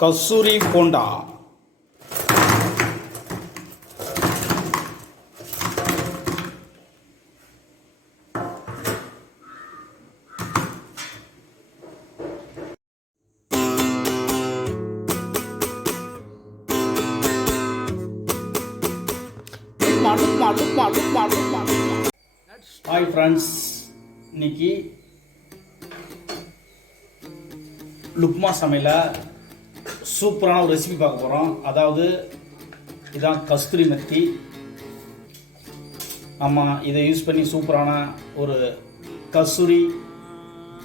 Kasuri Bonda. Hi friends, இன்னைக்கு லுக்மா சமையல சூப்பரான ஒரு ரெசிபி பார்க்க போகிறோம். அதாவது இதான் கஸ்தூரி மெத்தி. நம்ம இதை யூஸ் பண்ணி சூப்பரான ஒரு கஸ்தூரி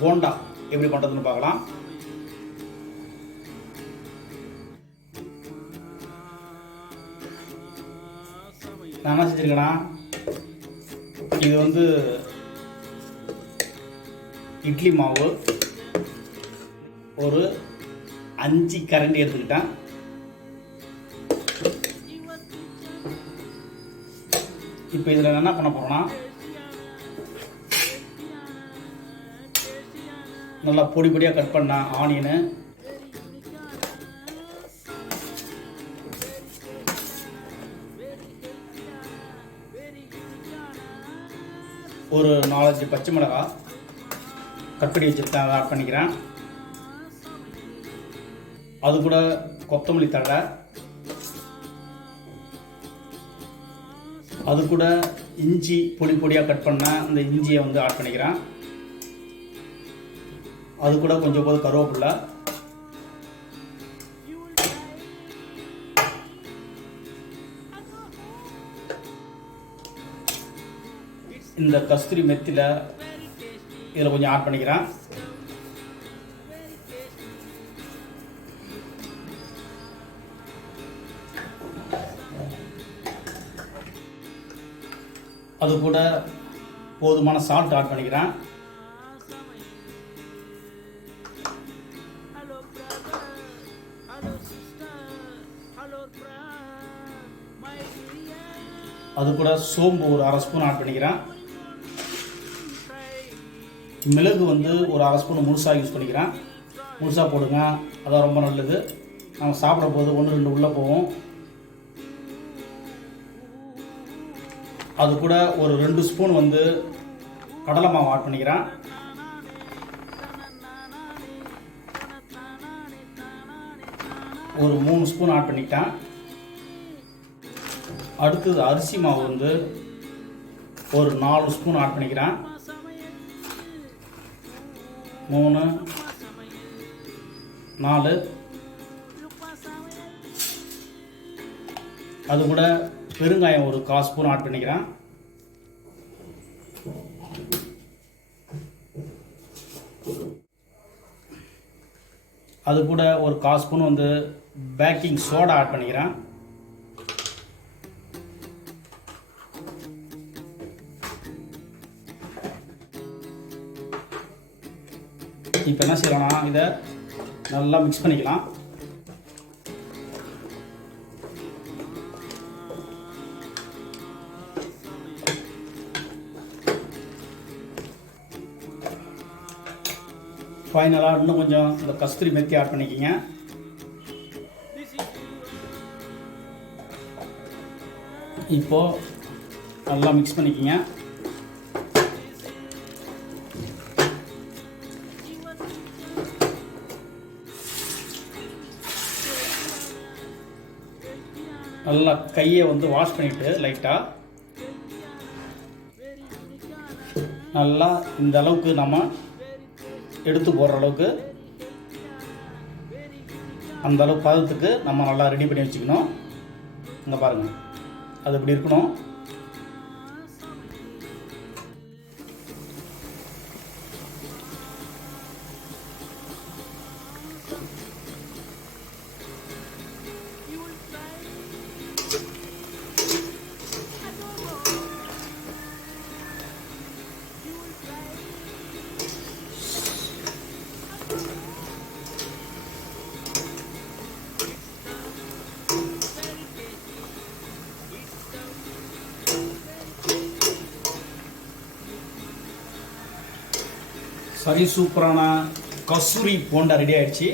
போண்டா எப்படி பண்ணுறதுன்னு பார்க்கலாம். நான் என்ன செஞ்சுருக்கேன்னா, இது வந்து இட்லி மாவு ஒரு 5 கரண்டி எடுத்துக்கிட்டேன். இப்போ இதில் என்ன பண்ண போகிறோன்னா, நல்லா பொடி பொடியாக கட் பண்ண ஆனியனு, ஒரு 4-5 பச்சை மிளகாய் கட் பண்ணி வச்சுருக்கேன், அதை ஆட் பண்ணிக்கிறேன். அது கூட கொத்தமல்லி தழை, அது கூட இஞ்சி பொடி பொடியாக கட் பண்ண அந்த இஞ்சியை வந்து ஆட் பண்ணிக்கிறேன். அது கூட கொஞ்சம் போது கருவேப்பிலை, இந்த கஸ்தூரி மெத்தியில் இதில் கொஞ்சம் ஆட் பண்ணிக்கிறேன். அது கூட போதுமான சால்ட் ஆட் பண்ணிக்கிறேன். அது கூட சோம்பு ஒரு 1/2 ஸ்பூன் ஆட் பண்ணிக்கிறேன். மிளகு வந்து ஒரு 1/2 ஸ்பூன் முழுசாக யூஸ் பண்ணிக்கிறேன். முழுசாக போடுங்க, அதான் ரொம்ப நல்லது. நம்ம சாப்பிட போது 1-2 உள்ளே போவோம். அது கூட ஒரு 2 ஸ்பூன் வந்து கடலை மாவு ஆட் பண்ணிக்கிறேன். ஒரு 3 ஸ்பூன் ஆட் பண்ணிட்டேன். அடுத்தது அரிசி மாவு வந்து ஒரு 4 ஸ்பூன் ஆட் பண்ணிக்கிறேன். 3 4. அது கூட பெருங்காயம் ஒரு 1/4 ஸ்பூன் ஆட் பண்ணிக்கிறேன். அது கூட ஒரு 1/4 ஸ்பூன் வந்து பேக்கிங் சோடா ஆட் பண்ணிக்கிறேன். இப்போ என்ன செய்யலாம்னா, இதை நல்லா மிக்ஸ் பண்ணிக்கலாம். ஃபைனலாக இன்னும் கொஞ்சம் இந்த கஸ்தூரி மெத்தி ஆட் பண்ணிக்கிங்க. இப்போது நல்லா மிக்ஸ் பண்ணிக்கிங்க. நல்லா கையை வந்து வாஷ் பண்ணிவிட்டு லைட்டாக நல்லா இந்த அளவுக்கு நம்ம எடுத்து போடுற அளவுக்கு, அந்த அளவுக்கு பதத்துக்கு நம்ம நல்லா ரெடி பண்ணி வச்சுக்கணும். இங்கே பாருங்கள், அது இப்படி இருக்கணும். சரி, சூப்பரான கஸ்தூரி போண்டா ரெடி ஆயிடுச்சு.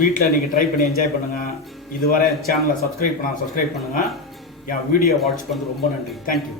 வீட்டில் நீங்கள் ட்ரை பண்ணி என்ஜாய் பண்ணுங்கள். இதுவரை சேனலை சப்ஸ்கிரைப் பண்ணுங்கள். என் வீடியோ வாட்ச் பண்ணது ரொம்ப நன்றி. தேங்க்யூ.